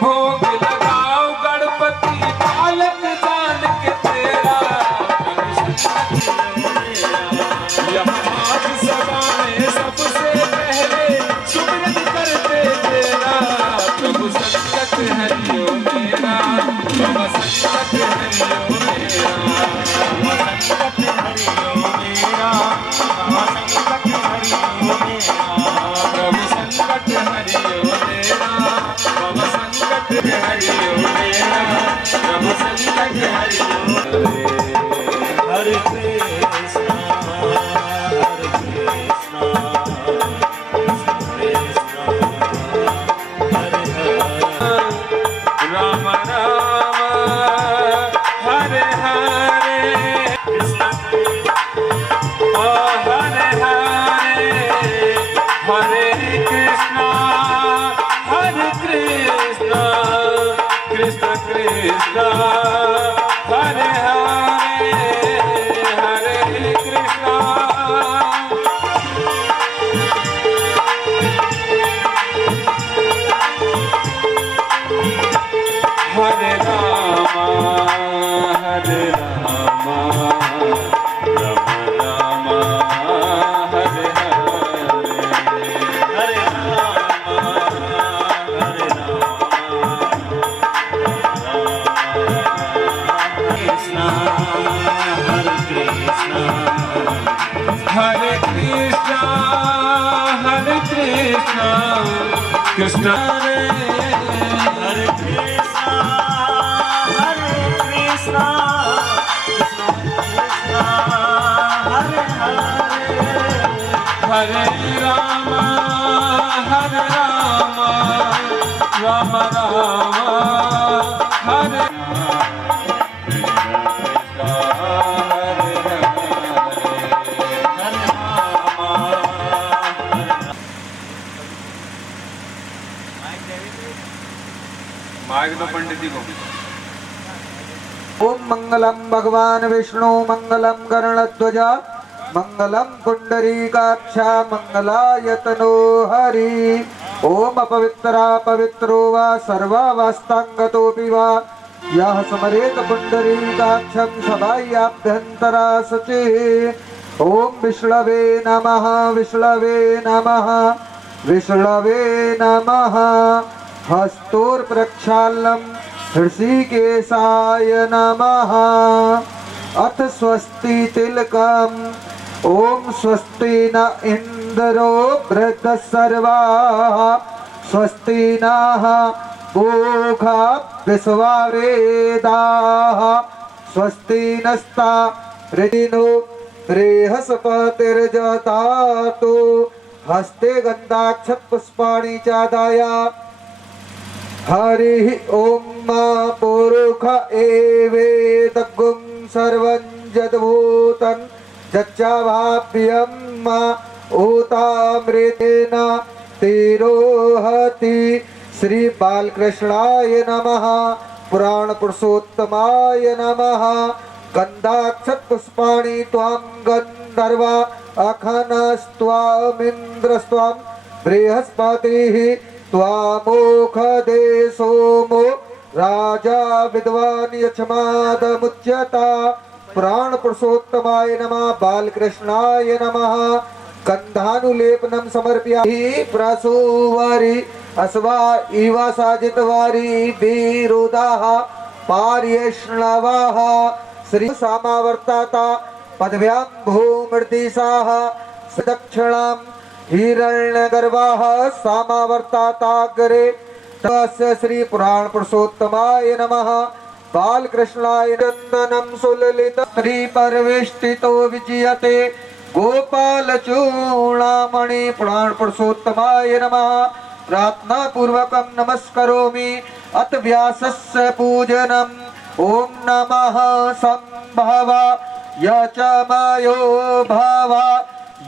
भोग लगाओ गणपति बालक जान के तेरा यमराज सभा में सबसे पहले सुमिरन करते तेरा प्रभु संकट हरियो मेरा बाबा संकट हरियो मेरा संकट हरियो मेरा संकट हरियो मेरा प्रभु संकट हरियो मेरा बाबा संकट हरियो मेरा प्रभु संकट हरियो हरे कृष्णा हरे राम राम हरे हरे कृष्णा ओ हरे हरे हरे कृष्णा कृष्ण कृष्ण हरे हरे हरे कृष्णा हरे राम राम राम हरे हरे हरे कृष्णा हरे कृष्णा हरे कृष्णा कृष्ण हरे हरे कृष्णा कृष्णा कृष्णा हरे हरे हरे राम राम राम हरे मार्ग तो पंडित जी को ओम मंगलम भगवान विष्णु मंगलम गरुड़ध्वज मंगलम पुंडरीकाक्षा मंगलायतनो हरि ओम अपवित्रा पवित्रो वा सर्वावस्थांगतोऽपि वा यः स्मरेत पुंडरीकाक्षं सभायाभ्यन्तरा शुचिः ओम विष्णवे नमः विष्णवे नमः विष्णवे नमः हस्तोर प्रक्षालनम ऋषिकेशाय नमः अथ स्वस्ति तिलकम ओम स्वस्ति न इंद्रो वृद्धसर्वाः स्वस्ति नः पूषा विश्ववेदाः स्वस्ति नस्तार्क्ष्यो बृहस्पतिर्दधातु हस्ते गन्धाक्षत पुष्पाणि चादाय हरि ओम पुरुष एवेदगुं सर्वं यद्भूतं यच्चावाप्यं ऊतामृतेन तिरोहति। श्री बालकृष्णाय नमः पुराण पुरुषोत्तमाय नमः गन्धाक्षत पुष्पाणि त्वां गन्धर्वा अखनस्त्वामिन्द्रस्त्वां बृहस्पतिः त्वामोखदे सोमो राजा विद्वान् यच्छमादमुच्यता। पुराण पुरुषोत्तमाय नमः बालकृष्णाय नमः गन्धानुलेपनं समर्पयामि। प्रसूवरि अस्वा इव साजितवारी विरुदाः पार्यष्णवाः श्री सामावर्ताता पदव्यां भूमृदिशाः दक्षिणां हिरण्यगर्भाः सामावर्ताताग्रे तस्य श्री पुराण पुरुषोत्तमाय नमः बालकृष्णाय चन्दनं सुललित श्री परिवेष्टितो विजयते गोपालचूडामणि पुराण पुरुषोत्तमाय नमः प्रार्थना पूर्वकं नमस्करोमि। अथ व्यासस्य पूजनम् ओम नमः संभव यच मयो भव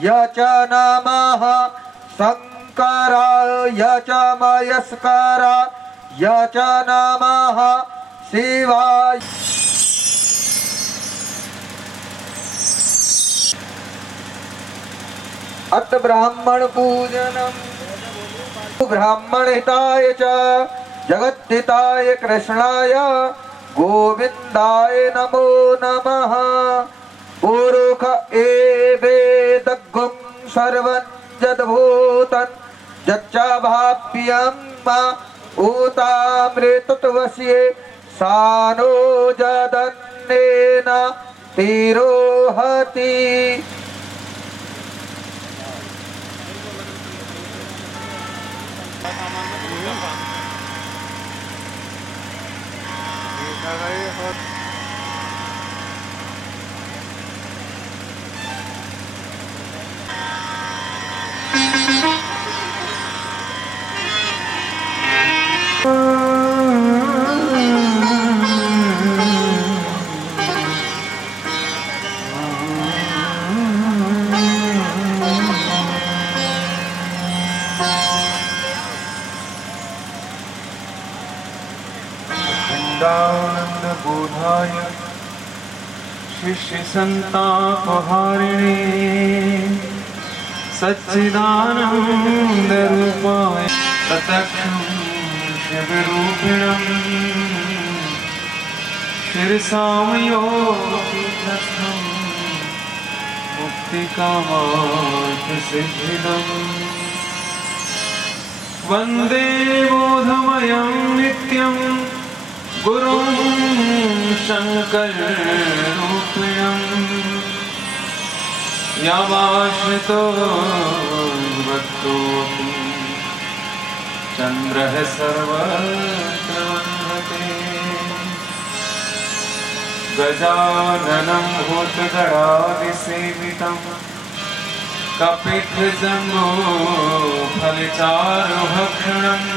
यच नमः शंकराय च मयस्कर यच नमः शिवाय। अत ब्राह्मण पूजनम ब्राह्मण हिताय च जगद्धिताय कृष्णाय गोविन्दाय नमो नमः। पुरुष एवेदग्गुं सर्वं यद्भूतं यच्चाभाप्यं ऊतामृतत्वस्य सानो जदन्नेन तिरोहति। वृंदावनंद बोधाय शिष्य संतापहारिणे सच्चिदानंद रूपाय प्रत्यक्षं शिवरूपिणं शिरसामयोऽपीठस्थं मुक्तिकामार्थसिद्धिदम् वन्दे बोधमयं नित्यं गुरुं शङ्कररूपिणम् यमाश्रितो भक्तोऽपि चन्द्रः सर्वत्र वन्दते गजाननं भूतगणादिसेवितं कपित्थजम्बूफलचारुभक्षणम्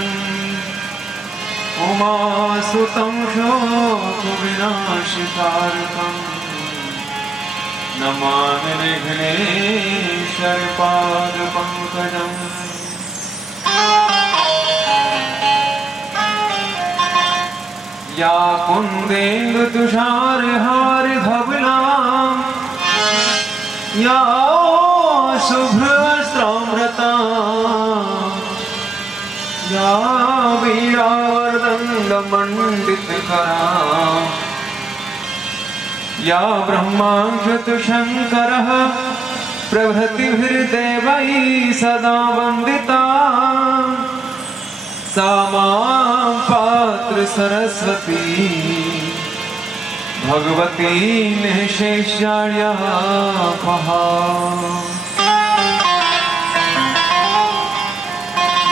उमासुतं शोकविनाशकारकम् नमामि विघ्नेश्वरपादपङ्कजम्। या कुन्देन्दुतुषारहारधवला या शुभ्रवस्त्रामृता या वीरार्दण्डमण्डितकरा या ब्रह्माच्युतशङ्करः प्रभृतिभिर्देवैः सदा वन्दिता सा मां पात्र सरस्वती भगवती निःशेषायाः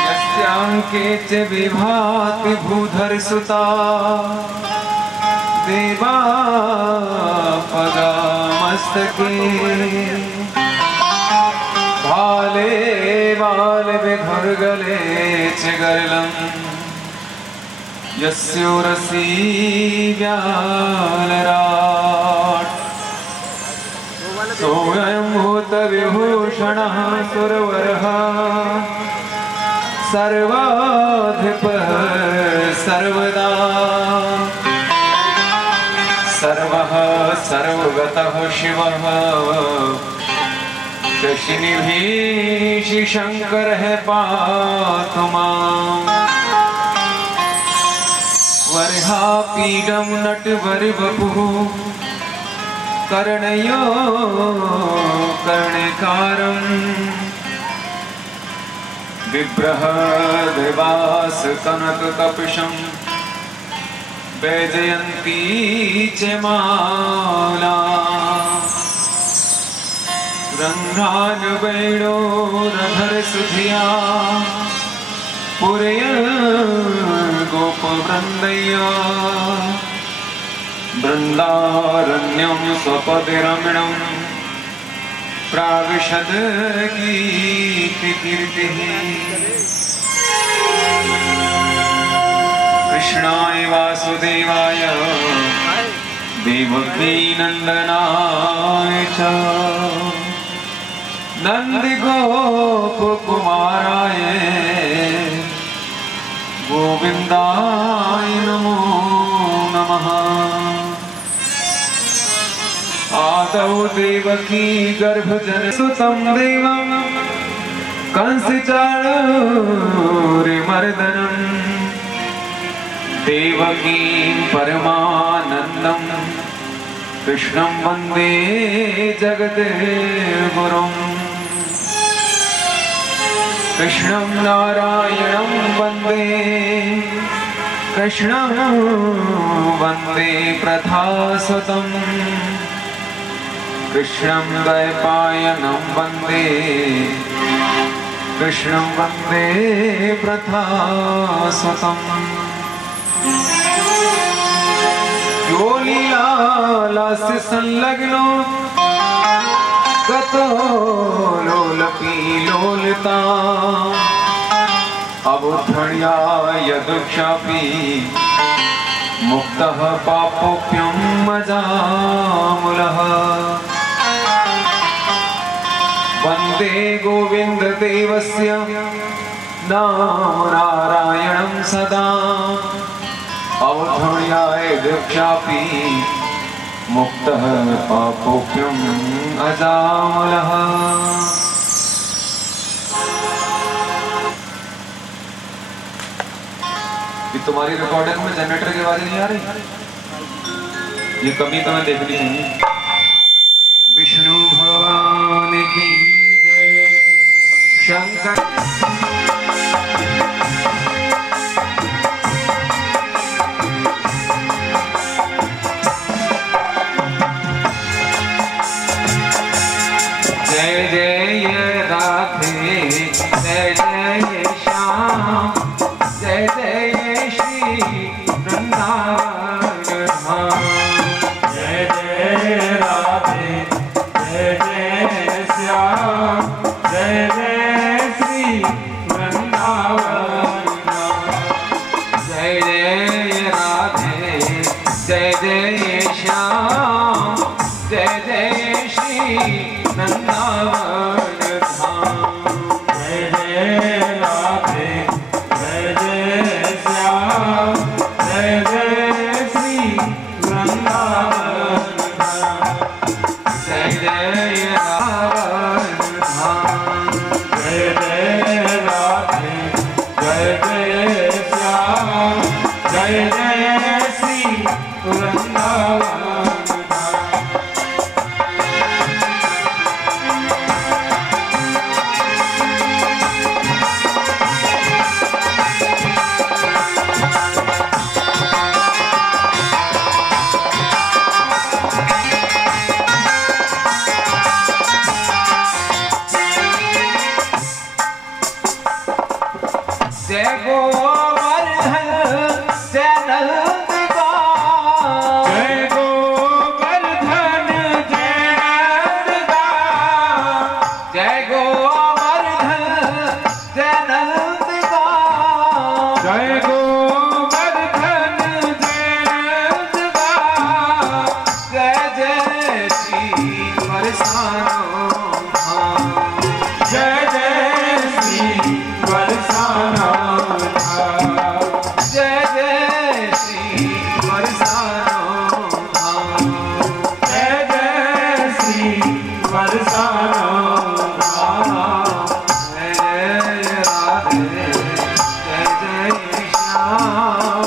यस्याङ्के च विभाति भूधरसुता देवा पदामस्तके भाले बाले विधुर्गले च गरलम् यस्योरसी व्यालराट् सोऽयं भूतविभूषणः सुरवरः सर्वाधिपः सर्वदा सर्वः सर्वगतः शिवः शशिनिभीः शङ्करः पातु माम्। वर्हापीडं नटवरवपुः कर्णयो कर्णिकारम् बिभ्रहद्वासकनककपिशं वैजयन्ती च माला रङ्गानुवेणोरधरसुधिया पुरयन् गोपवृन्दया बृन्दारण्यं स्वपतिरमणं प्राविशद गीतिकीर्तिः। कृष्णाय वासुदेवाय देवकीनन्दनाय च नन्दिगोपकुमाराय गोविन्दाय नमो नमः। आदौ देवकी गर्भजनसुतं देवं कंसचाणूरमर्दनम् देवकी परमानन्दं कृष्णं वन्दे जगद्गुरुम् कृष्णं नारायणं वन्दे कृष्णं वन्दे प्रथासुतं कृष्णं द्वैपायनं वन्दे कृष्णं वन्दे प्रथासुतम् यो लीलालास्य संलग्नो गतो लोलपी लोलिता अबुद्धया यदुक्षापि मुक्तः पापोऽप्यं मजामुलः वन्दे गोविन्ददेवस्य नाम नारायणं सदा अवधूया यदुक्षापि मुक्तः पापोऽप्यं अजामुलः। ये तुम्हारी रिकॉर्डिंग में जनरेटर की आवाज नहीं आ रही? ये कमी तो मैं देखनी चाहिए। विष्णु भगवान की जय। शंकर जय जय राधे जय जय श्याम जय जय श्री वृंदावन धाम। जय जय राधे जय जय श्याम जय जय श्री वृंदावन धाम। जय जय राधे जय जय श्याम जय जय श्री वृंदावन धाम। जय जय राधे जय जय श्याम जय जय श्री वृंदावन धाम। जय जय रावण धाम। जय जय राधे जय जय श्याम जय जय श्री वृंदावन धाम। जय गोवर्धन जय नंदगान। जय गोवर्धन जय नंदगान। जय गोवर्धन जय नंदगान। जय गोवर्धन जय नंदगान। जय जय श्री बरसानो धाम। जय जय श्री बरसाना धाम। जय जय श्री बरसानो धाम। जय जय श्री बरसाना धाम। जय जय राधे जय जय श्याम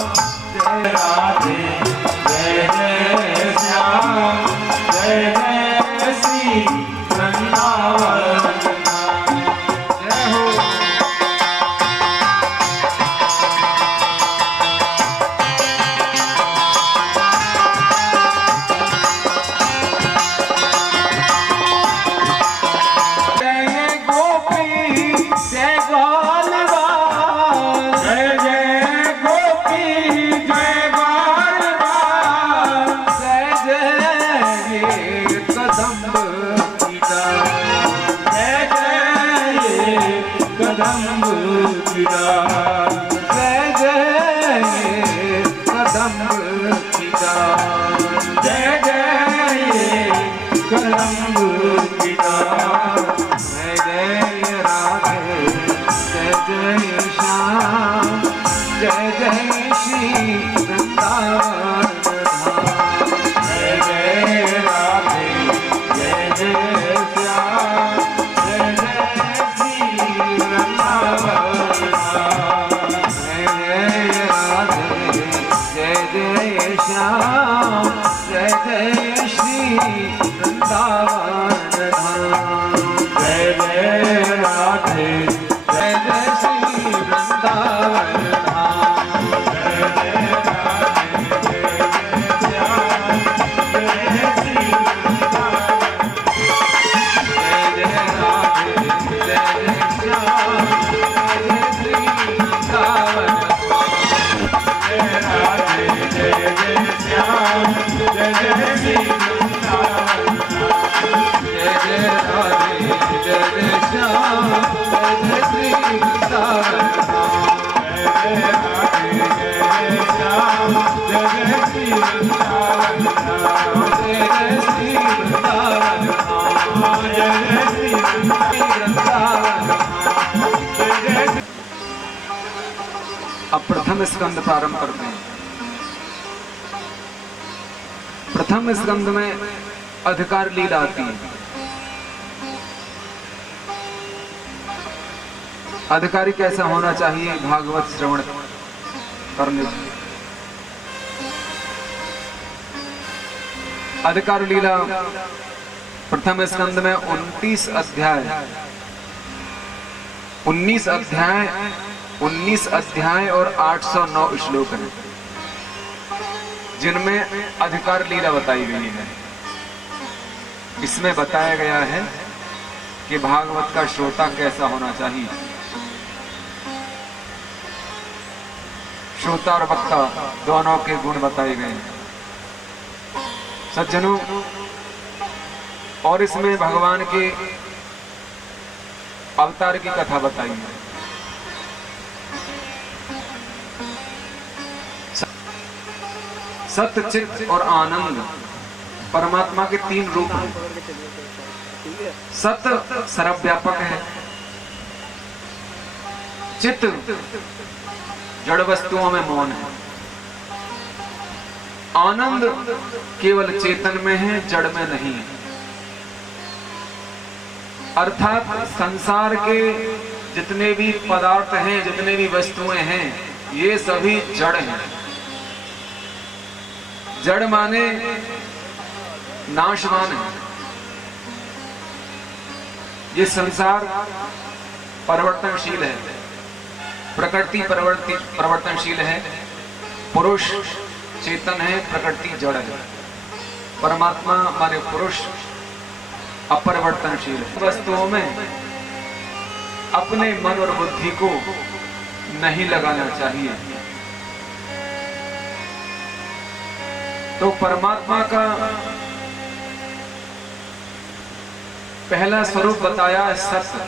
जय राधे जय जय श्याम जय जय श्री वृंदावन धाम। जय हो। जय गोपी जय गोलवाल। जय जय गोपी जय बालबाल। जय जय कदम्ब पिता। जय जय कदम्ब पिता। जय जय कदम्ब पिता। जय जय कदम्ब पिता। जय जय राधे जय जय श्याम जय जय श्री वृंदावन धाम। जय जय राधे जय जय श्याम जय जय श्री वृंदावन धाम। जय जय राधे श्याम जय जय श्री वृंदावन धाम जय जय राधे जय जय श्री वृंदावन धाम जय जय राधे जय जय श्याम जय जय श्री वृंदावन जय जय राधे जय जय श्याम जय जय श्री वृंदावन जय राधे जय जय श्याम जय जय श्री वृंदावन जय जय राधे जय जय श्याम जय जय श्री वृंदावन जय जय राधे जय जय श्याम जय जय श्री वृंदावन जय जय श्री वृंदावन जय जय श्री वृंदावन जय जय। अब प्रथम स्कंद प्रारंभ करते हैं। प्रथम स्कंद में अधिकार लीला आती है। अधिकारी कैसा होना चाहिए भागवत श्रवण करने से। अधिकार लीला प्रथम स्कंद में 19 अध्याय और 809 श्लोक हैं, जिनमें अधिकार लीला बताई गई है। इसमें बताया गया है कि भागवत का श्रोता कैसा होना चाहिए। श्रोता और वक्ता दोनों के गुण बताए गए हैं सज्जनों। और इसमें भगवान के अवतार की कथा बताई है। सत्य, चित्त और आनंद परमात्मा के 3 रूप हैं। सत्य सर्वव्यापक है, चित्त जड़ वस्तुओं में मौन है, आनंद केवल चेतन में है, जड़ में नहीं है। अर्थात संसार के जितने भी पदार्थ हैं, जितने भी वस्तुएं हैं, ये सभी जड़ हैं। जड़ माने नाशवान है। ये संसार परिवर्तनशील है, प्रकृति परिवर्तनशील है, पुरुष चेतन है, प्रकृति जड़ है। परमात्मा माने पुरुष अपरिवर्तनशील है। वस्तुओं में अपने मन और बुद्धि को नहीं लगाना चाहिए। तो परमात्मा का पहला स्वरूप बताया है सत्य।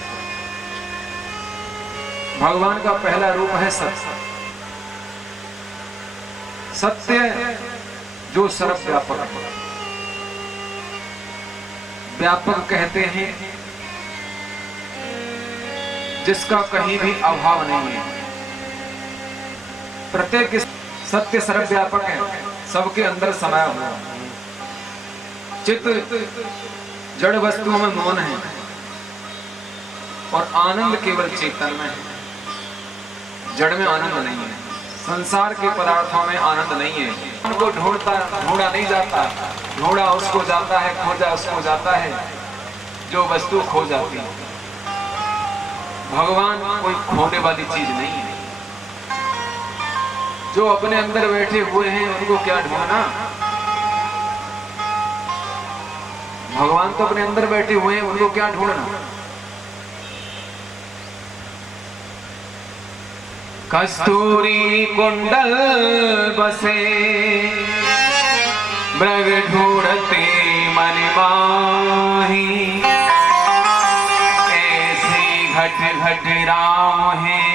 भगवान का पहला रूप है सत्य। सत्य जो सर्वव्यापक है। व्यापक कहते हैं जिसका कहीं भी अभाव नहीं है। प्रत्येक सत्य सर्वव्यापक है, सबके अंदर समाया हुआ। चित्त जड़ वस्तुओं में मौन है और आनंद केवल चेतन में है, जड़ में आनंद नहीं है। संसार के पदार्थों में आनंद नहीं है। उनको ढूंढा नहीं जाता, ढूंढा उसको जाता है, खोजा उसको जाता है, जो वस्तु खो जाती है। भगवान कोई खोने वाली चीज नहीं है। जो अपने अंदर बैठे हुए हैं उनको क्या ढूंढना। भगवान तो अपने अंदर बैठे हुए हैं, उनको क्या ढूंढना। कस्तूरी कुंडल बसे मृग ढूंढते मन माही, ऐसे घट घट राम है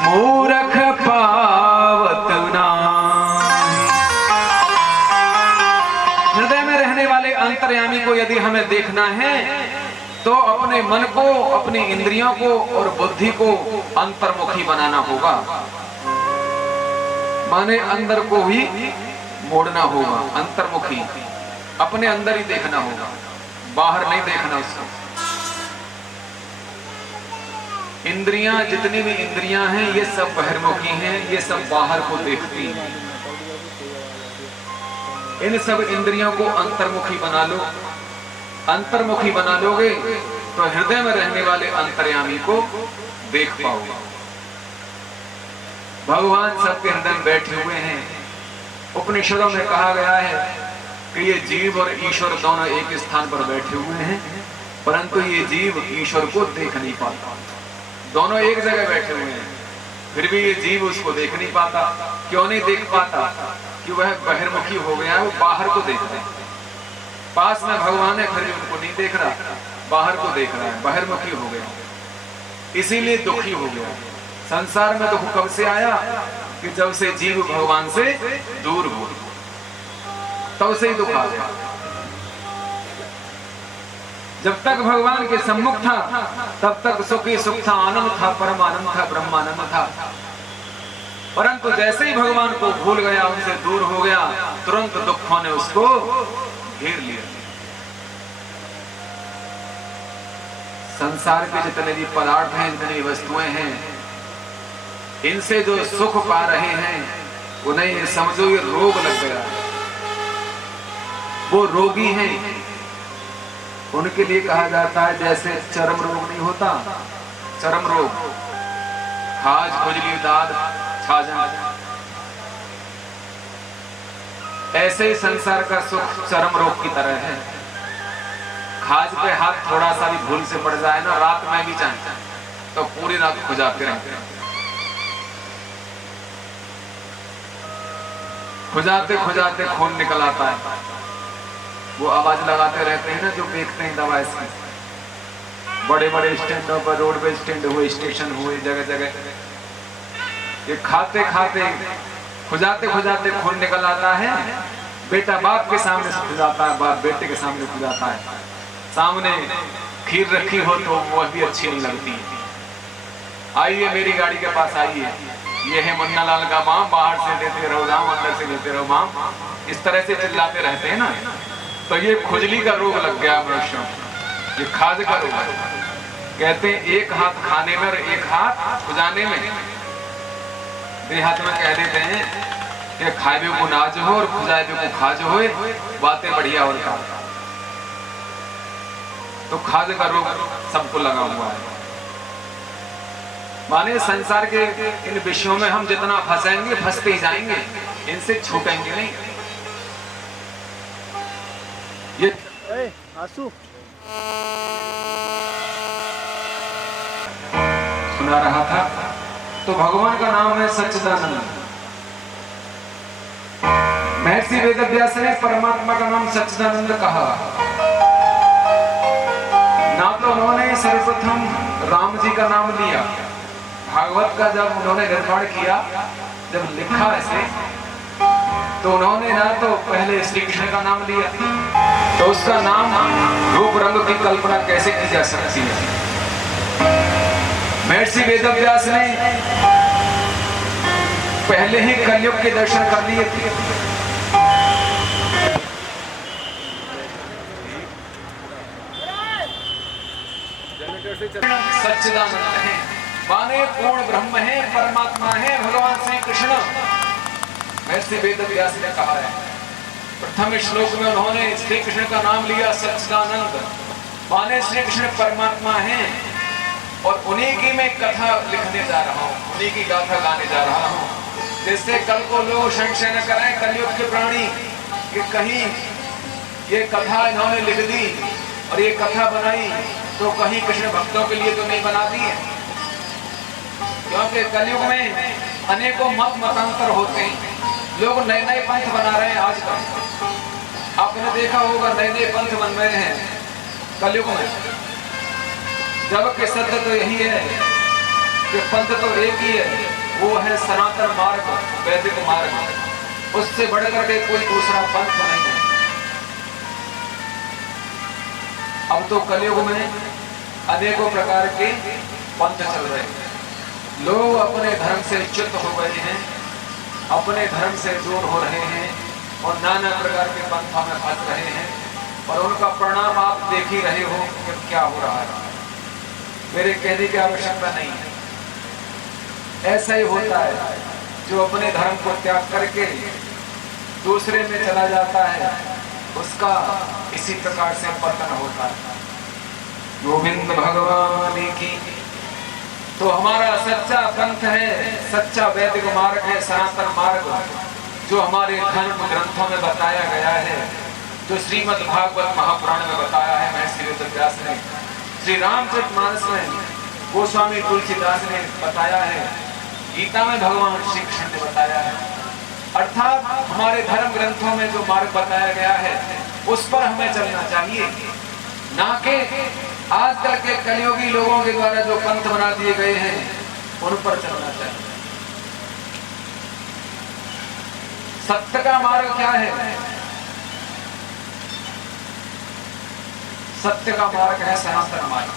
मूरख पावत नाहि। हृदय में रहने वाले अंतर्यामी को यदि हमें देखना है तो अपने मन को, अपनी इंद्रियों को और बुद्धि को अंतर्मुखी बनाना होगा। माने अंदर को ही मोड़ना होगा। अंतर्मुखी अपने अंदर ही देखना होगा, बाहर नहीं देखना उसको। इंद्रियां, जितनी भी इंद्रियां हैं, ये सब बहिर्मुखी हैं, ये सब बाहर को देखती हैं। इन सब इंद्रियों को अंतर्मुखी बना लो। अंतर्मुखी बना लोगे तो हृदय में रहने वाले अंतर्यामी को देख पाओगे। भगवान सबके हृदय में बैठे हुए हैं। उपनिषदों में कहा गया है कि ये जीव और ईश्वर दोनों एक स्थान पर बैठे हुए हैं, परंतु ये जीव ईश्वर को देख नहीं पाता। दोनों एक जगह बैठे हुए हैं, फिर भी ये जीव उसको देख नहीं पाता। क्यों नहीं देख पाता? कि वह बहिर्मुखी हो गया है, वो बाहर को देख रहे हैं। पास में भगवान है, फिर भी उनको नहीं देख रहा, बाहर को देख रहा है, बहिर्मुखी हो गया, इसीलिए दुखी हो गया। संसार में दुख कब से आया? कि जब से जीव भगवान से दूर हो, तब से ही दुख आ गया। जब तक भगवान के सम्मुख था तब तक सुख ही सुख था, आनंद था, परमानंद था, ब्रह्मानंद था। परंतु जैसे ही भगवान को भूल गया, उनसे दूर हो गया, तुरंत दुखों ने उसको घेर लिया। संसार के जितने भी पदार्थ हैं, जितनी वस्तुएं हैं, इनसे जो सुख पा रहे हैं, उन्हें समझो ये रोग लग गया। वो रोगी हैं, उनके लिए कहा जाता है जैसे चर्म रोग नहीं होता, चर्म रोग, खाज, खुजली, दाद, छाजन, ऐसे ही संसार का सुख चर्म रोग की तरह है। खाज पे हाथ थोड़ा सा भी भूल से पड़ जाए ना, रात में भी चाहे तो पूरी रात खुजाते रहते हैं। खुजाते खुजाते खून निकल आता है। वो आवाज लगाते रहते हैं ना, जो देखते हैं दवा इसकी, बड़े बड़े स्टैंडों पर, रोडवे स्टैंड हुए, स्टेशन हुए, जगह जगह, ये खाते खाते खुजाते खुजाते खून निकल आता है। बेटा बाप के सामने से खुजाता है, बाप बेटे के सामने खुजाता है। सामने खीर रखी हो तो वह भी अच्छी नहीं लगती। आइए मेरी गाड़ी के पास आइए, ये है मुन्ना लाल का माम, बाहर से देते रहो दाम, अंदर से देते रहो माम, इस तरह से चिल्लाते रहते हैं ना। तो ये खुजली का रोग लग गया मनुष्यों, ये खाज का रोग है। कहते हैं एक हाथ खाने में और एक हाथ खुजाने में। देहात में कह देते हैं कि खाए को नाज हो और खुजाए को खाज हो, बातें बढ़िया और का। तो खाज का रोग सबको लगा हुआ है। माने संसार के इन विषयों में हम जितना फंसेंगे, फंसते ही जाएंगे, इनसे छूटेंगे नहीं। ये आंसू सुना रहा था। तो भगवान का नाम है सच्चिदानंद। महर्षि वेदव्यास ने परमात्मा का नाम सच्चिदानंद कहा। ना तो उन्होंने सर्वप्रथम राम जी का नाम लिया, भागवत का जब उन्होंने निर्माण किया, जब लिखा ऐसे, तो उन्होंने ना तो पहले श्री कृष्ण का नाम लिया, तो उसका नाम रूप रंग की कल्पना कैसे की जा सकती है। महर्षि वेदव्यास ने पहले ही कलयुग के दर्शन कर लिए थे। सच्चिदानंद है, माने पूर्ण ब्रह्म है, परमात्मा है, भगवान श्री कृष्ण। महर्षि वेदव्यास ने कहा है। प्रथम श्लोक में उन्होंने श्री कृष्ण का नाम लिया सच्चिदानंद, माने श्री कृष्ण परमात्मा है, और उन्हीं की मैं कथा लिखने जा रहा हूँ, उन्हीं की गाथा गाने जा रहा हूँ, जिससे कल को लोग संशय न करें कलयुग के प्राणी कि कहीं ये कथा इन्होंने लिख दी और ये कथा बनाई तो कहीं कृष्ण भक्तों के लिए तो नहीं बनाती है। क्योंकि कलयुग में अनेकों मत मतांतर होते हैं, लोग नए नए पंथ बना रहे हैं। आजकल आपने देखा होगा नए नए पंथ बन रहे हैं कलयुग में, जबकि सत्य तो यही है कि पंथ तो एक ही है, वो है सनातन मार्ग, वैदिक मार्ग। उससे बढ़कर के कोई दूसरा पंथ नहीं है। अब तो कलयुग में अनेकों प्रकार के पंथ चल रहे हैं। लोग अपने धर्म से च्युत हो गए हैं, अपने धर्म से दूर हो रहे हैं और नाना प्रकार के पंथों में फंस रहे हैं, और उनका परिणाम आप देख ही रहे हो कि क्या हो रहा है। मेरे कहने की आवश्यकता नहीं है। ऐसा ही होता है, जो अपने धर्म को त्याग करके दूसरे में चला जाता है, उसका इसी प्रकार से पतन होता है। गोविंद भगवान की। तो हमारा सच्चा पंथ है, सच्चा वैदिक मार्ग है, सनातन मार्ग, जो हमारे धर्म ग्रंथों में बताया गया है, जो श्रीमद् भागवत महापुराण में बताया है महर्षि वेदव्यास ने, श्री रामचरितमानस में गोस्वामी तुलसीदास ने बताया है, गीता में भगवान श्री कृष्ण ने बताया है। अर्थात हमारे धर्म ग्रंथों में जो मार्ग बताया गया है उस पर हमें चलना चाहिए, ना कि आजकल के कलियुगी लोगों के द्वारा जो पंथ बना दिए गए हैं उन पर चलना चाहिए। सत्य का मार्ग क्या है? सत्य का मार्ग है सनातन मार्ग।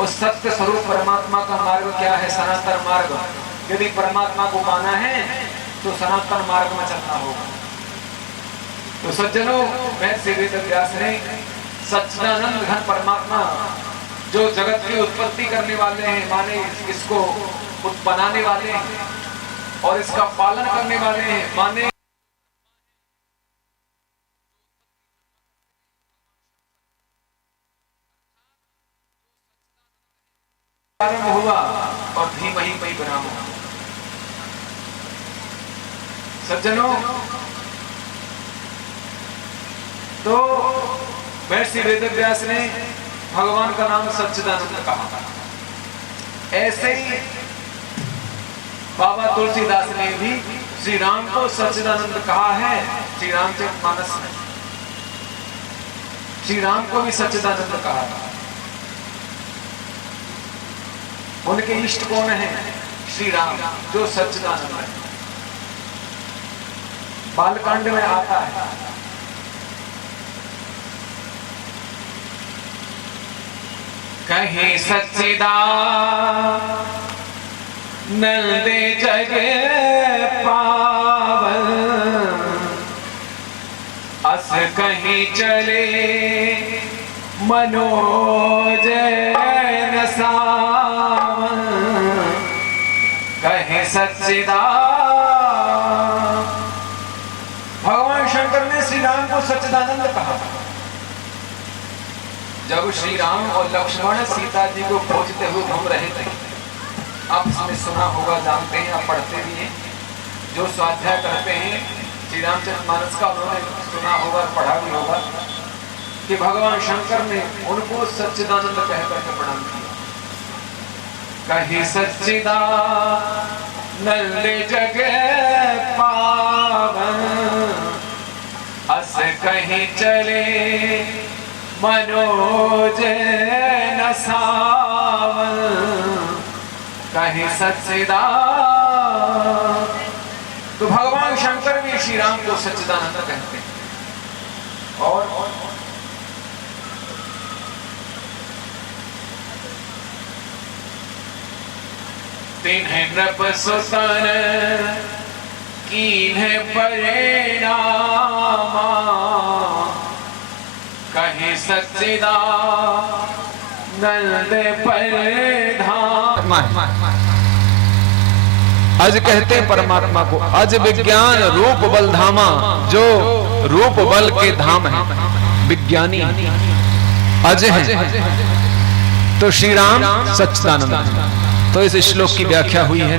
उस सत्य स्वरूप परमात्मा का मार्ग क्या है? सनातन मार्ग। यदि परमात्मा को पाना है तो सनातन मार्ग में चलना होगा। तो सज्जनों, महर्षि वेदव्यास ने सच्चिदानंद घन परमात्मा, जो जगत की उत्पत्ति करने वाले हैं, माने इसको बनाने वाले हैं और इसका पालन करने वाले हैं, माने प्रारंभ हुआ और धीमहि परिणाम हुआ। सज्जनों, तो महर्षि वेदव्यास ने भगवान का नाम सच्चिदानंद कहा। ऐसे ही बाबा तुलसीदास ने भी श्री राम को सच्चिदानंद कहा है। श्री रामचरितमानस में श्री राम को भी सच्चिदानंद कहा था। उनके इष्ट कौन है? श्री राम, जो सच्चिदानंद है। बालकांड में आता है, कहीं सच्चिदानंद जग पावन, अस कहीं चले मनोज न सावन, कहीं सच्चिदानंद। भगवान शंकर ने श्री राम को सच्चिदानंद कहा। जब श्री राम और लक्ष्मण सीता जी को खोजते हुए घूम रहे थे, आप इसमें सुना होगा, जानते हैं, आप पढ़ते भी हैं, जो स्वाध्याय करते हैं श्री रामचरितमानस का, उन्होंने सुना होगा, पढ़ा भी होगा कि भगवान शंकर ने उनको सच्चिदानंद कहकर के प्रणाम किया। कहीं सच्चिदानंद जग पावन, अस कहीं चले मनोज न सावन, कहीं सच्चिदानंद। तो भगवान शंकर भी श्री राम को सच्चिदानंद कहते हैं। और तिन्हे नृप सुतन कीन्हे परिणामा, कहीं सच्चिदानंद परिधाम। अज कहते हैं परमात्मा को, अज विज्ञान रूप बल धामा, जो रूप बल के धाम है, विज्ञानी अज है। तो श्री राम सच्चिदानंद। तो इस श्लोक की व्याख्या हुई है,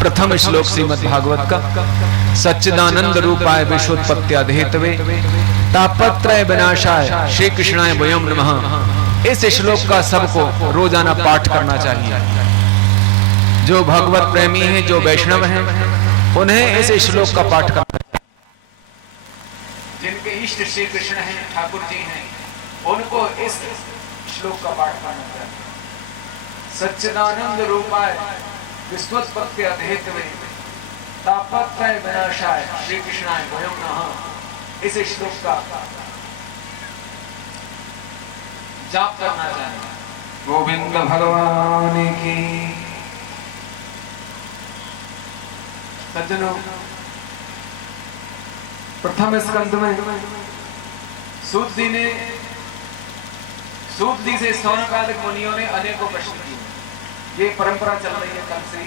प्रथम श्लोक श्रीमद् भागवत का, सच्चिदानंद रूपाय विश्वोत्पत्त्याधेतवे तापत्रय विनाशाय श्री कृष्णाय वयम नमः। इस श्लोक का सबको रोजाना पाठ करना चाहिए। जो भगवत प्रेमी हैं, जो वैष्णव हैं, उन्हें इस श्लोक का पाठ करना चाहिए। जिनके इष्ट श्री कृष्ण हैं, ठाकुर जी हैं, उनको इस श्लोक का पाठ करना चाहिए। सच्चिदानंद रूपाय विश्वोत्पत्त्याधेतवे तापत्रय विनाशाय श्री कृष्णाय वयम नमः। इस श्लोक का जाप करना चाहिए। गोविंद भगवान की। सज्जनों, प्रथम स्कंद में सूत जी से सौनकादिक मुनियों ने अनेकों प्रश्न किए। ये परंपरा चल रही है कल से।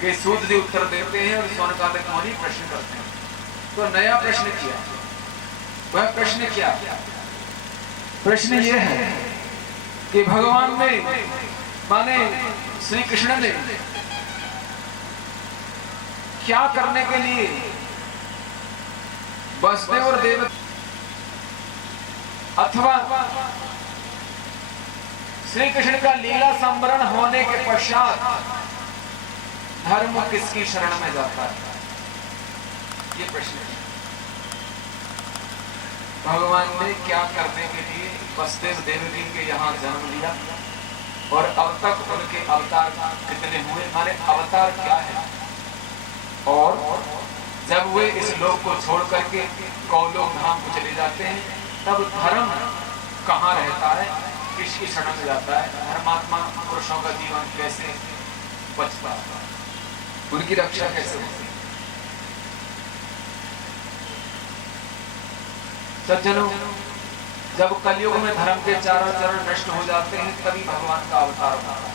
कि सूत जी उत्तर देते हैं और शौनकादिक मुनि प्रश्न करते हैं। तो नया प्रश्न किया। वह प्रश्न क्या? प्रश्न यह है कि भगवान ने माने श्री कृष्ण ने क्या करने के लिए वसुदेव और देव अथवा श्री कृष्ण का लीला संवरण होने के पश्चात धर्म किसकी शरण में जाता है? ये प्रश्न है। भगवान ने क्या करने के लिए वसुदेव देवकी के यहाँ जन्म लिया और अब तक उनके अवतार कितने हुए, माने अवतार क्या है, और जब वे इस लोक को छोड़ करके गौलोक धाम को चले जाते हैं तब धर्म कहाँ रहता है, किसकी शरण में जाता है, धर्मात्मा पुरुषों का जीवन कैसे बचता है, उनकी रक्षा कैसे होती है। सज्जनों, जब कलयुग में धर्म के चारों चरण नष्ट हो जाते हैं तभी भगवान का अवतार होता है।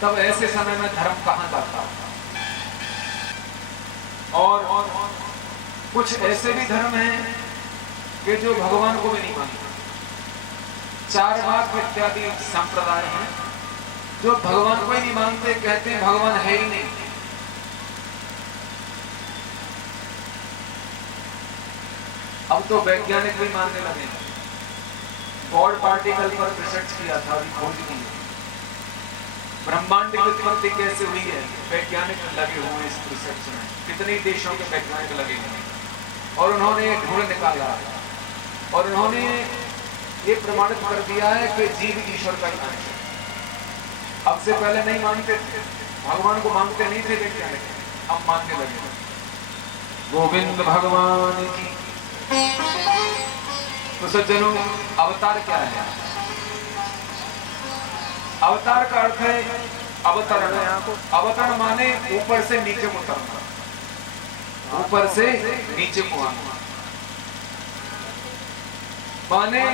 तब ऐसे समय में धर्म कहां जाता है? और कुछ ऐसे भी धर्म हैं कि जो भगवान को भी नहीं मानते। चार वाक इत्यादि संप्रदाय हैं जो भगवान को ही नहीं मानते, कहते हैं भगवान है ही नहीं। अब तो वैज्ञानिक भी मानने लगे। गॉड पार्टिकल पर रिसर्च किया था, अभी खोज की है। ब्रह्मांड की उत्पत्ति कैसे हुई है, वैज्ञानिक लगे हुए इस रिसर्च में। कितने देशों के वैज्ञानिक लगे हुए और उन्होंने ढूंढ निकाला और उन्होंने ये प्रमाणित कर दिया है कि जीव ईश्वर का ही अंश है। अब से पहले नहीं मानते थे, भगवान को मानते नहीं थे वैज्ञानिक, अब मानने लगे। गोविंद भगवान की। तो सज्जनों, अवतार क्या है? अवतार का अर्थ है अवतरण। अवतरण माने ऊपर से नीचे को उतरना, ऊपर से नीचे को आना, माने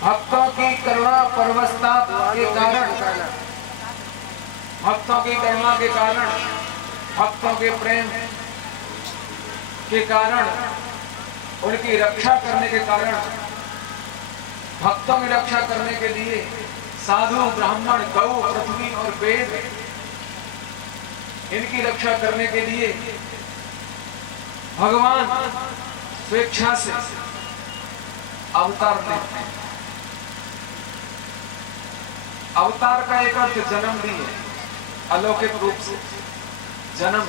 भक्तों की करुणा परवशता के कारण, भक्तों की करुणा के कारण, भक्तों के प्रेम के कारण, उनकी रक्षा करने के कारण, भक्तों की रक्षा करने के लिए साधु ब्राह्मण गौ पृथ्वी और वेद, इनकी रक्षा करने के लिए भगवान स्वेच्छा से अवतार लेते हैं। अवतार का एक अर्थ जन्म भी है, अलौकिक रूप से जन्म।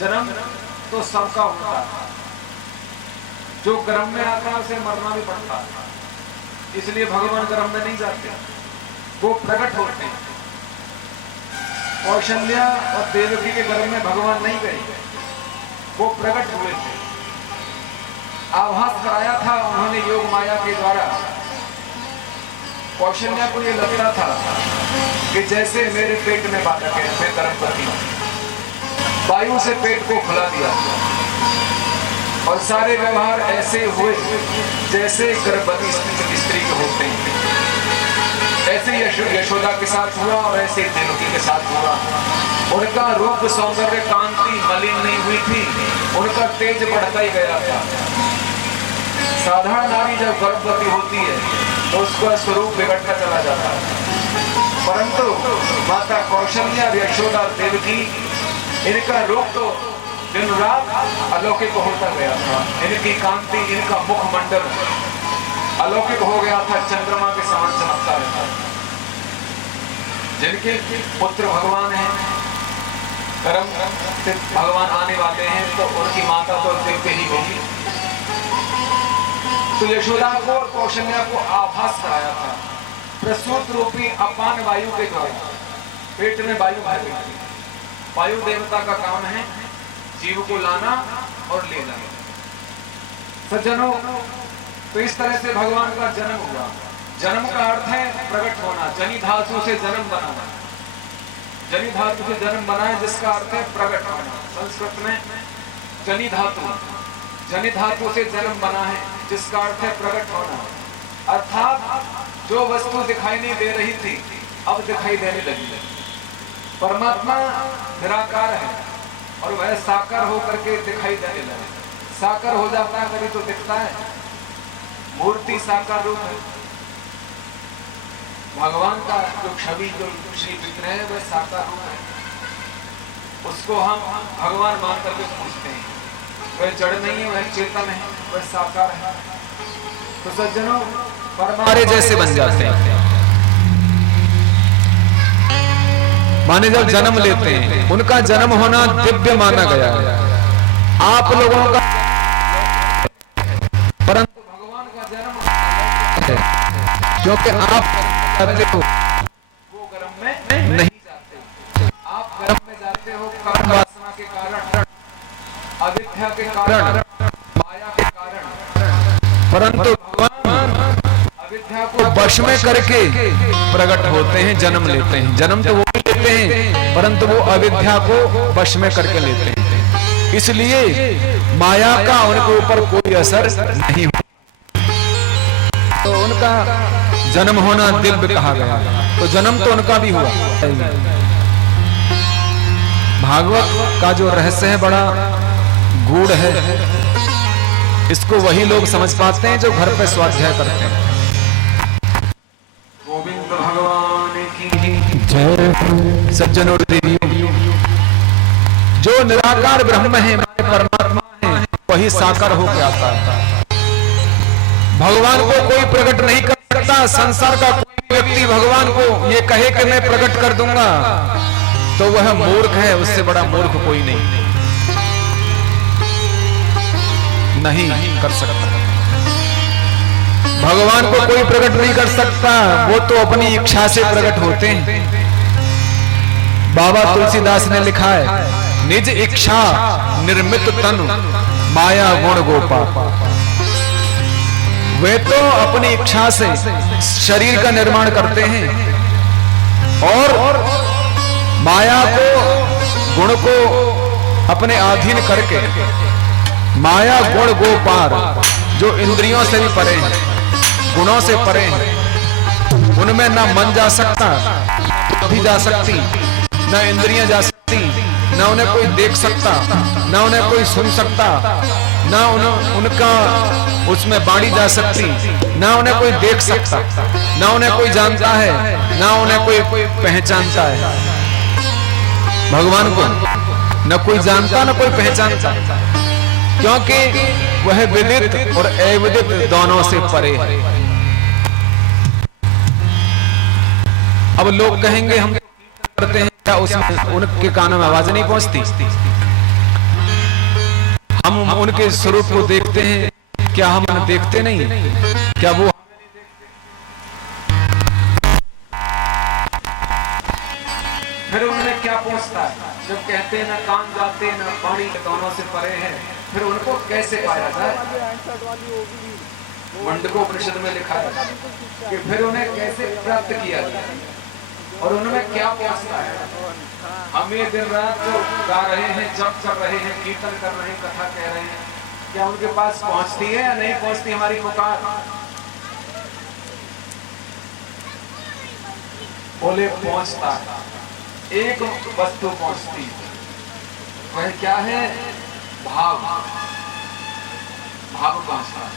जन्म तो सबका होता है, जो गर्भ में आता है उसे मरना भी पड़ता है, इसलिए भगवान गर्भ में नहीं जाते, वो प्रकट होते हैं। कौशल्या और देवकी के गर्भ में भगवान नहीं गए, वो प्रकट हुए थे। आभास कराया था उन्होंने योग माया के द्वारा। कौशल्या को ये लगता था कि जैसे मेरे पेट में बालक है, मैं गर्भवती हूं। वायु से पेट को खुला दिया और सारे व्यवहार ऐसे हुए जैसे गर्भवती स्त्री के होते हैं। ऐसे यशोदा के साथ हुआ और ऐसे देवकी के साथ हुआ। उनका रूप सौंदर्य कांति मलिन नहीं हुई थी, उनका तेज बढ़ता ही गया था। साधारण नारी जब गर्भवती होती है तो उसका स्वरूप बिगड़ता चला जाता है, परंतु माता कौशल्या यशोदा देवकी, इनका रूप तो दिन रात अलौकिक होता गया था। इनकी कांति, इनका मुखमंडल अलौकिक हो गया था, चंद्रमा के समान चमकता रहता। जिनके पुत्र भगवान हैं, कर्म से भगवान आने वाले हैं, तो उनकी माता तो देवते ही होगी। तो यशोदा को और कौशल्या को आभास कराया था प्रसूत रूपी अपान वायु के द्वारा। पेट में वायु भर गई थी। वायु देवता का काम है जीव को लाना और ले जाना। सज्जनों, तो इस तरह से भगवान का जन्म हुआ। जन्म का अर्थ है प्रकट होना, जनि धातु से जन्म बनाना। जनि धातु से जन्म बना है जिसका अर्थ है प्रकट होना। संस्कृत में जनि धातु, जनि धातु से जन्म बना है जिसका अर्थ है प्रकट होना। अर्थात जो वस्तु दिखाई नहीं दे रही थी अब दिखाई देने लगी। परमात्मा निराकार है और वह साकार होकर के दिखाई देने लगा। साकार हो जाता है कभी तो दिखता है, मूर्ति साकार रूप है। भगवान का जो छवि जो श्री विग्रह है वह साकार रूप है, उसको हम भगवान मान करके पूछते हैं। वह जड़ नहीं है, वह चेतन है, वह साकार है। तो सज्जनों परमात्मा जैसे बन जाते हैं। माने जब जन्म लेते हैं, उनका जन्म होना दिव्य माना गया है। आप लोगों का, परंतु भगवान का जन्म है, क्योंकि आप जाते हो वो गर्भ में नहीं जाते। आप गर्भ में जाते हो कर्म वासना के कारण, अविद्या के कारण, माया के कारण, परंतु भगवान अविद्या को वश में करके प्रकट होते हैं, जन्म लेते हैं। जन्म तो वो भी लेते हैं, परंतु वो अविद्या को वश में करके लेते हैं। इसलिए माया का उनके ऊपर कोई असर नहीं हुआ, तो उनका जन्म होना दिव्य कहा गया। तो जन्म तो उनका भी हुआ। भागवत का जो रहस्य है बड़ा गूढ़ है, इसको वही लोग समझ पाते हैं जो घर पे स्वाध्याय करते हैं। गोविंद भगवान की जय। सज्जनों देवियों, जो निराकार ब्रह्म है, परमात्मा है, वही साकार होकर आता है। भगवान को कोई प्रकट नहीं कर सकता। संसार का कोई व्यक्ति भगवान को ये कहे कि मैं प्रकट कर दूंगा, तो वह मूर्ख है, उससे बड़ा मूर्ख कोई नहीं कर सकता। भगवान को कोई प्रकट नहीं कर सकता, वो तो अपनी इच्छा से प्रकट होते हैं। बाबा तुलसीदास ने लिखा है, निज इच्छा निर्मित तनु माया गुण गोपाल। वे तो अपनी इच्छा से शरीर का निर्माण करते हैं और माया को, गुण को अपने अधीन करके, माया गुण गोपार, जो इंद्रियों से भी परे हैं, गुणों से परे हैं, उनमें ना मन जा सकता, बुद्धि जा सकती, ना इंद्रियां जा सकती, ना उन्हें कोई देख सकता, ना उन्हें कोई सुन सकता, ना उनका उसमें वाणी जा सकती, ना उन्हें कोई देख सकता, ना उन्हें कोई जानता है, ना उन्हें कोई पहचानता है। भगवान को न कोई जानता न कोई पहचानता, क्योंकि वह विदित और अविदित दोनों से परे है। अब लोग कहेंगे हम करते हैं, क्या उसमें उनके कानों में आवाज नहीं पहुंचती? हम उनके स्वरूप को देखते हैं, क्या हम उन्हें देखते नहीं? क्या वो फिर उन्हें क्या पहुंचता है? जब कहते हैं ना कान जाते ना पानी दोनों से परे हैं, फिर उनको कैसे पाया जाए? मुंडकोपनिषद में लिखा है कि फिर उन्हें कैसे प्राप्त किया जाए और उनमें क्या पहुंचता है। हम ये दिन रात जो गा रहे हैं, जप कर रहे हैं, कीर्तन कर रहे हैं, कथा कह रहे हैं, क्या उनके पास पहुंचती है या नहीं पहुंचती हमारी पुकार? बोले पहुंचता है। एक वस्तु पहुंचती है, वह क्या है? भाव। भाव पहुंचता है।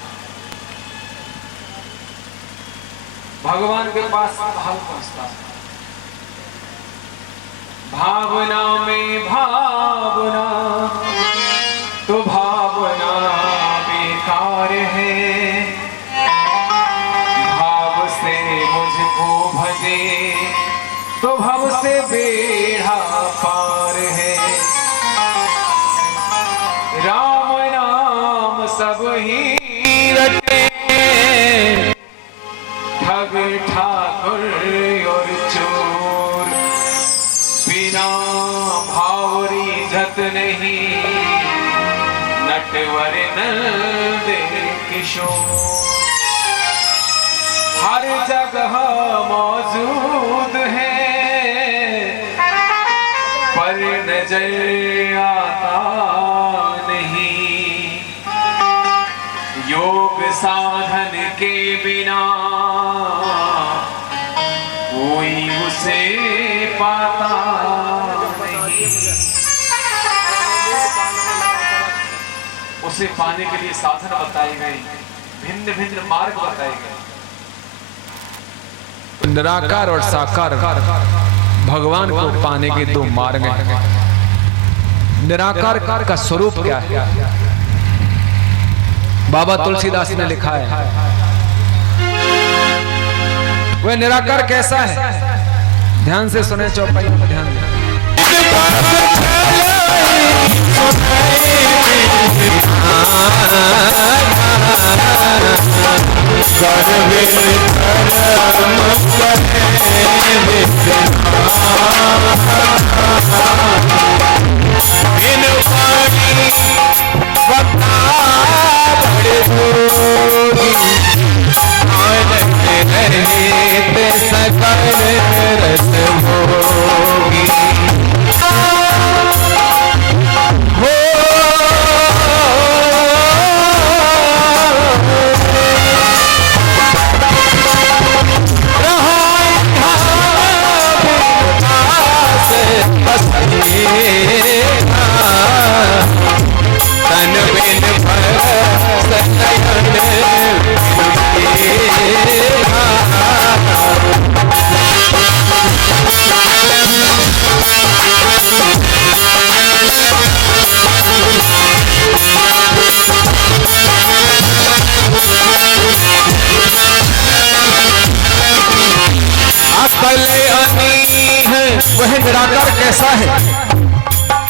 भगवान के पास भाव पहुंचता है। भावना में भावना तो भावना बेकार है, भाव से मुझको भजे तो भव से बेड़ा पार है। राम नाम सब ही रटे, ठग ठाकुर और चोर, बिना भावरी झत नहीं, नटवर नंद किशोर। हर जगह मौजूद है, पर नजर आता नहीं। योग साधन के बिना कोई उसे पाता नहीं। उसे पाने के लिए साधन बताए गए, भिन्न भिन्न मार्ग बताए गए। निराकार और साकार भगवान को पाने के दो मार्ग हैं। निराकार का स्वरूप क्या है? बाबा तुलसीदास ने लिखा है, वह निराकार कैसा है? ध्यान से सुने, चौपाई में ध्यान दें। वह निराकार कैसा है?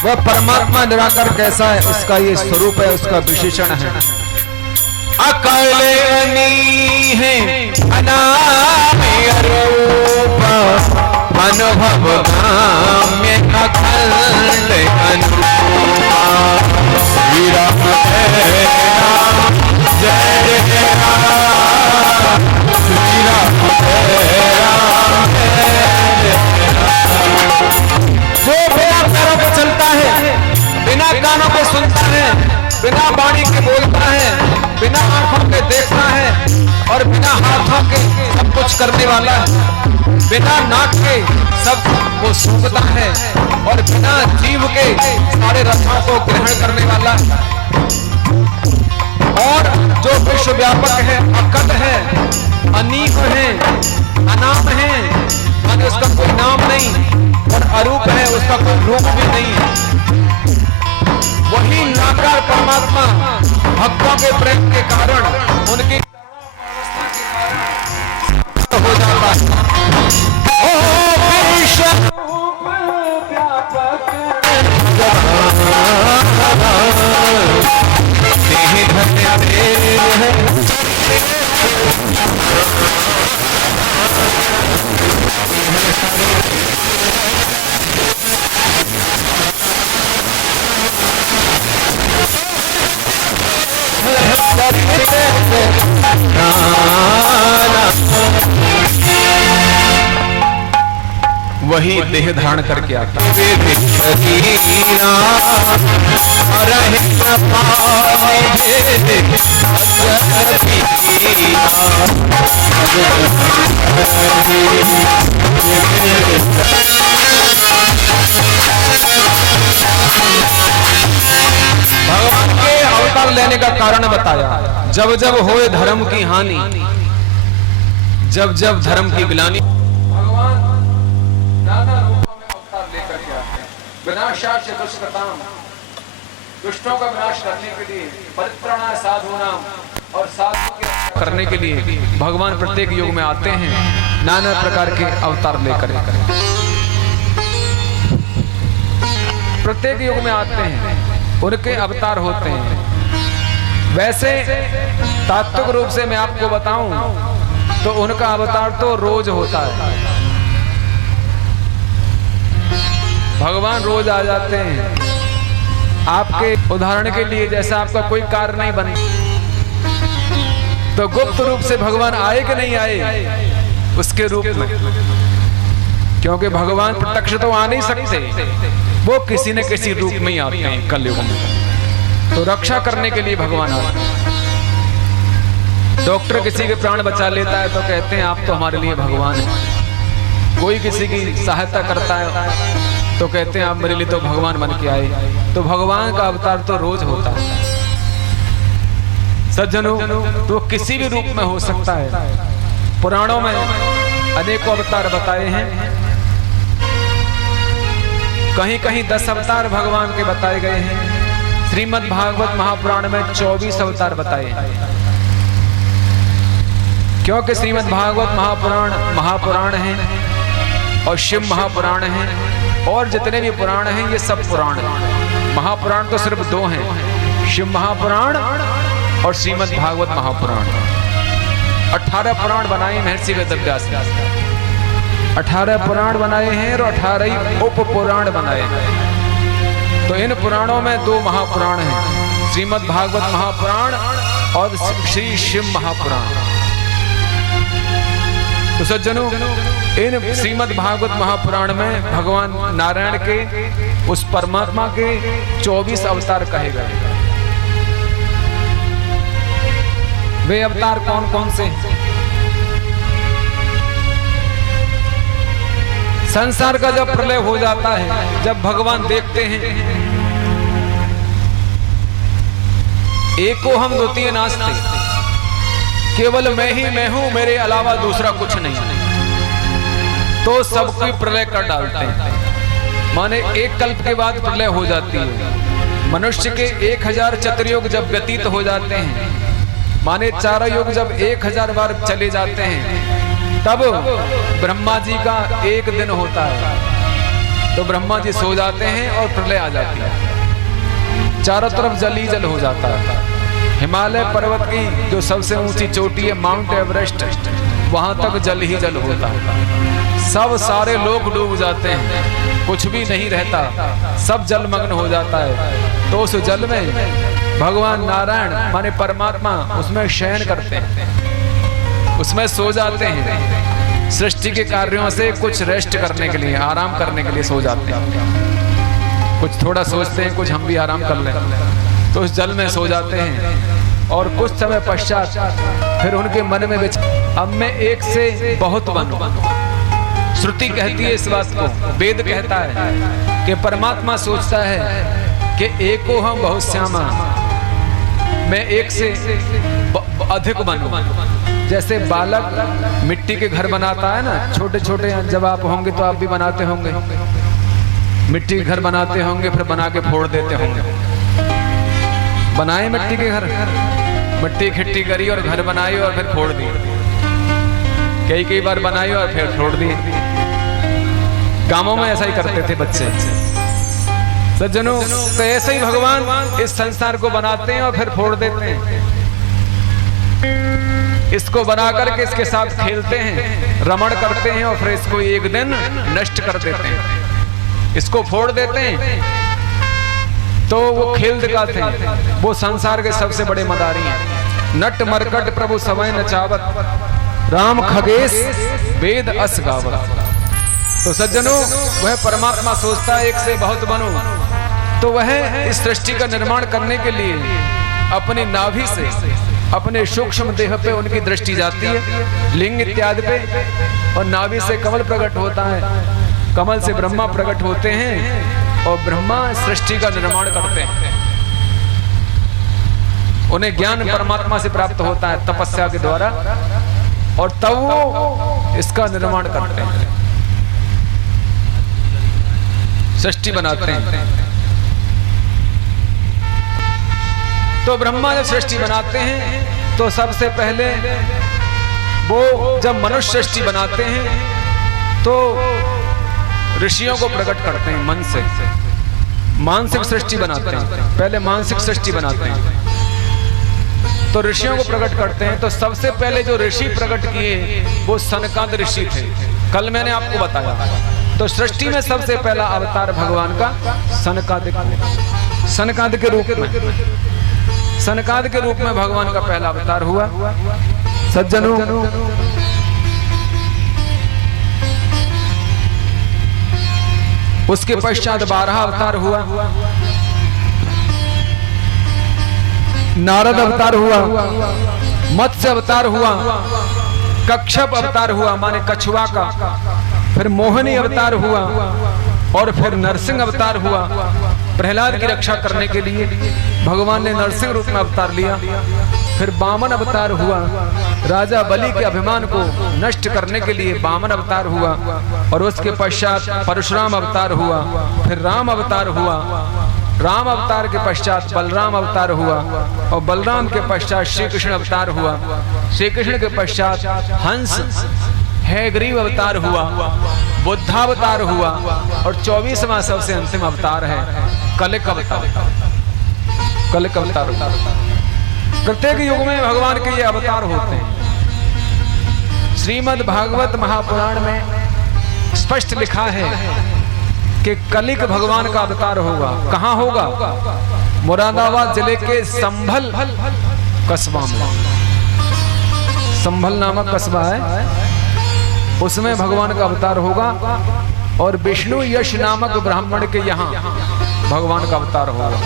वह परमात्मा निराकार कैसा है? उसका ये स्वरूप है, उसका विशेषण है। अकले अनी है अनामय रूप, अनुभव काम्य अखंड अनुपमा। श्री राम जय राम, जय राम, श्री राम जय राम, जो बिना पैरों पे चलता है, बिना कानों पे सुनता है, बिना वाणी के बोलता है, बिना आंखों के देखता है और बिना हाथों के सब कुछ करने वाला है, बिना नाक के सब को सूंघता है और बिना जीव के सारे रसों को ग्रहण करने वाला है। और जो विश्व व्यापक है, अकद है, अनीक है, अनाम है, माने उसका कोई नाम नहीं, और अरूप है, उसका कोई रूप भी नहीं है। वही निराकार परमात्मा भक्तों के प्रेम के कारण, उनकी हो जाता है। ओ विश्व व्यापक वही देह धारण करके आता है। भगवान के अवतार लेने का कारण बताया। जब जब होए धर्म की हानि, जब जब धर्म की गिलानी, भगवान नाना रूपों में अवतार लेकर के आते हैं। विनाशाय दुष्कृताम, दुष्टों का विनाश करने के लिए, परित्राणाय साधूनाम, और साधु के करने के लिए भगवान प्रत्येक युग में आते हैं, नाना प्रकार के अवतार लेकर। प्रत्येक युग में आते हैं, उनके अवतार होते हैं। वैसे तात्विक रूप से मैं आपको बताऊं तो उनका अवतार तो रोज होता है। भगवान रोज आ जाते हैं। आपके उदाहरण के लिए, जैसा आपका कोई कार्य नहीं बन तो गुप्त रूप से भगवान आए कि नहीं आए उसके रूप में, क्योंकि भगवान प्रत्यक्ष तो आ नहीं सकते, वो किसी न किसी रूप में ही आते हैं कलयुग में। तो रक्षा करने के लिए भगवान आते हैं। डॉक्टर किसी के प्राण बचा लेता है तो कहते हैं आप तो हमारे लिए भगवान हैं। कोई किसी की सहायता करता है तो कहते हैं आप मेरे लिए तो भगवान बन के आए। तो भगवान का अवतार तो रोज होता है सज्जनों, तो किसी भी रूप में हो सकता है। पुराणों में अनेकों अवतार बताए हैं, कहीं कहीं 10 अवतार भगवान के बताए गए हैं। श्रीमद् भागवत महापुराण में 24 अवतार बताए हैं, क्योंकि श्रीमद् भागवत महापुराण है और शिव महापुराण है, और जितने भी पुराण हैं ये सब पुराण हैं। महापुराण तो सिर्फ 2 हैं, शिव महापुराण और श्रीमद् भागवत महापुराण। 18 पुराण बनाए महर्षि वेदव्यास ने, 18 पुराण बनाए हैं और 18 उप पुराण बनाए हैं। तो इन पुराणों में 2 महापुराण हैं, श्रीमद् भागवत महापुराण और श्री शिव महापुराण। तो सज्जनों, इन श्रीमद् भागवत महापुराण में भगवान नारायण के, उस परमात्मा के 24 अवतार कहे गए। वे अवतार कौन कौन से हैं? संसार का जब प्रलय हो जाता है, जब भगवान देखते हैं एको हम द्वितीय नास्ते, केवल मैं ही मैं हूं, मेरे अलावा दूसरा कुछ नहीं, तो सबकी प्रलय कर डालते हैं। माने एक कल्प के बाद प्रलय हो जाती है। मनुष्य के 1000 चतुर्युग जब व्यतीत हो जाते हैं, माने 4 युग जब 1000 बार चले जाते हैं, तब ब्रह्मा जी का 1 दिन होता है। तो ब्रह्मा जी सो जाते हैं और प्रलय आ जाती है, चारों तरफ जल ही जल हो जाता है। हिमालय पर्वत की जो सबसे ऊंची चोटी है माउंट एवरेस्ट, वहां तक जल ही जल होता है। सब सारे लोग डूब जाते हैं, कुछ भी नहीं रहता, सब जलमग्न हो जाता है। तो उस जल में भगवान नारायण माने परमात्मा उसमें शयन करते हैं, उसमें सो जाते हैं। सृष्टि के कार्यों से कुछ रेस्ट करने के लिए, आराम करने के लिए सो जाते हैं। कुछ थोड़ा सोचते हैं कुछ हम भी आराम कर लें, तो उस जल में सो जाते हैं। और कुछ समय पश्चात फिर उनके मन में अब मैं एक से बहुत बनूं। श्रुति कहती है इस बात को, वेद कहता है कि परमात्मा सोचता है कि एको हम बहुत श्यामा, मैं एक से अधिक बनूं। जैसे बालक मिट्टी के घर बनाता है ना, छोटे छोटे, जब आप होंगे तो आप भी बनाते होंगे, मिट्टी के घर बनाते होंगे, फिर बना के फोड़ देते होंगे। बनाए मिट्टी के घर, मिट्टी इकट्ठी करी और घर बनाई और फिर फोड़ दी, कई बार बनाई और फिर फोड़ दी। गांवों में ऐसा ही करते थे बच्चे। सज्जनों, तो ऐसे ही भगवान इस संसार को बनाते हैं और फिर फोड़ देते हैं। इसको बना करके इसके साथ खेलते हैं, रमण करते हैं और फिर इसको एक दिन नष्ट कर देते हैं, इसको फोड़ देते हैं। तो वो खेल दिखाते हैं, वो संसार के सबसे बड़े मदारी हैं। नट मरकट प्रभु सवै नचावत, राम खगेश वेद अस गावत। तो सज्जनों, वह परमात्मा सोचता है एक से बहुत बनूं, तो वह इस सृष्टि का निर्माण करने के लिए अपनी नाभि से, अपने सूक्ष्म देह पे उनकी दृष्टि जाती है, लिंग इत्यादि पे, और नाभि से कमल प्रकट होता है, कमल से ब्रह्मा प्रकट होते हैं और ब्रह्मा सृष्टि का निर्माण करते हैं। उन्हें ज्ञान परमात्मा से प्राप्त होता है तपस्या के द्वारा, और तब वो इसका निर्माण करते हैं, सृष्टि बनाते हैं। तो ब्रह्मा जब सृष्टि बनाते हैं तो सबसे पहले वो जब मनुष्य सृष्टि बनाते हैं तो ऋषियों को प्रकट करते हैं मन से, मानसिक सृष्टि बनाते हैं, पहले मानसिक सृष्टि बनाते हैं तो ऋषियों को प्रकट करते हैं। तो सबसे पहले जो ऋषि प्रकट किए वो सनकाद ऋषि थे, कल मैंने आपको बताया। तो सृष्टि में सबसे पहला अवतार भगवान का सनकाद के रूप में, सनकाद के रूप में भगवान का पहला अवतार हुआ। सज्जनों, उसके पश्चात 12 अवतार हुआ, नारद अवतार हुआ, मत्स्य अवतार हुआ, कच्छप अवतार हुआ माने कछुआ का, फिर मोहिनी अवतार हुआ और फिर नरसिंह अवतार हुआ। प्रहलाद की रक्षा करने के लिए भगवान ने नरसिंह रूप में अवतार लिया। फिर वामन अवतार हुआ, राजा बलि के अभिमान को नष्ट करने के लिए वामन अवतार हुआ। और उसके पश्चात परशुराम अवतार हुआ, फिर राम अवतार हुआ। राम अवतार के पश्चात बलराम अवतार हुआ और बलराम के पश्चात श्री कृष्ण अवतार हुआ। श्री कृष्ण के पश्चात हंस हैग्रीव अवतार हुआ, बुद्धावतार हुआ और 24वां सबसे अंतिम अवतार है कलिक अवतार। कलिक अवतार प्रत्येक युग में भगवान के ये अवतार होते हैं। श्रीमद् भागवत महापुराण में स्पष्ट लिखा है कि कलिक भगवान का अवतार होगा। कहां होगा? मुरादाबाद जिले के संभल कस्बा में। संभल नामक कस्बा है, उसमें भगवान का अवतार होगा। और विष्णु यश नामक ब्राह्मण के यहाँ भगवान का अवतार होगा।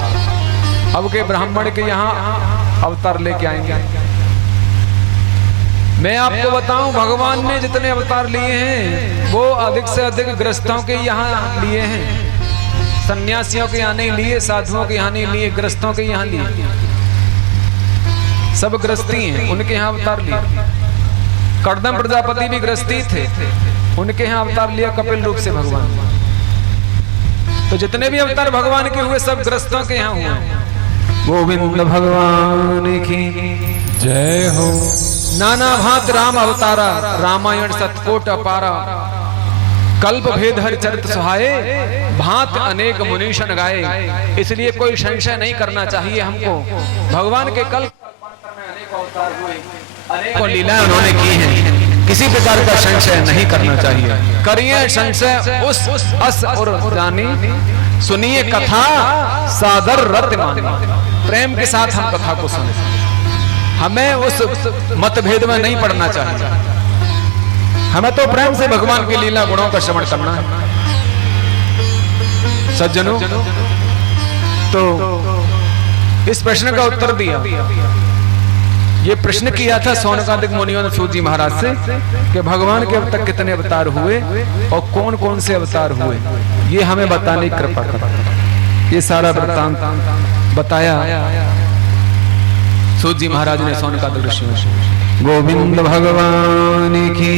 अब के ब्राह्मण के यहाँ अवतार लेके आएंगे। मैं आपको बताऊं, भगवान ने जितने अवतार लिए हैं वो अधिक से अधिक ग्रस्तों के यहाँ लिए हैं। सन्यासियों के यहाँ नहीं लिए, साधुओं के यहाँ नहीं लिए, ग्रस्तों के यहाँ लिए। सब ग्रस्ती हैं, उनके यहाँ अवतार लिए। कर्दम प्रजापति भी ग्रस्ती थे, उनके यहाँ अवतार लिया कपिल रूप से भगवान। तो जितने भी अवतार भगवान के हुए सब ग्रस्तों के यहाँ हुए। गोविंद भगवान की जय हो। नाना भांत राम अवतारा, रामायण सतकोट अपारा। कल्प भेद हर चरित सुहाए, भांत अनेक मुनीशन गाए। इसलिए कोई संशय नहीं करना चाहिए हमको। भगवान के कल्प अनेकों लीलाएं उन्होंने की हैं, किसी प्रकार का संशय नहीं करना चाहिए। करिए संशय उस अस और जानी, सुनिए कथा सादर रत मानी। प्रेम के साथ हम कथा को सुने, हमें उस मतभेद में नहीं पड़ना चाहिए। हमें तो प्रेम से भगवान की लीला गुणों का श्रवण करना है। सज्जनों, तो इस प्रश्न का उत्तर दिया। ये प्रश्न किया था सौनकादिक मुनियों ने सूत जी महाराज से कि भगवान के अब तक कितने अवतार हुए और कौन कौन से अवतार हुए, ये हमें बताने की कृपा कर। ये सारा वृत्तांत बताया सूत जी महाराज ने सौनकादिक ऋषियों से। गोविंद भगवान की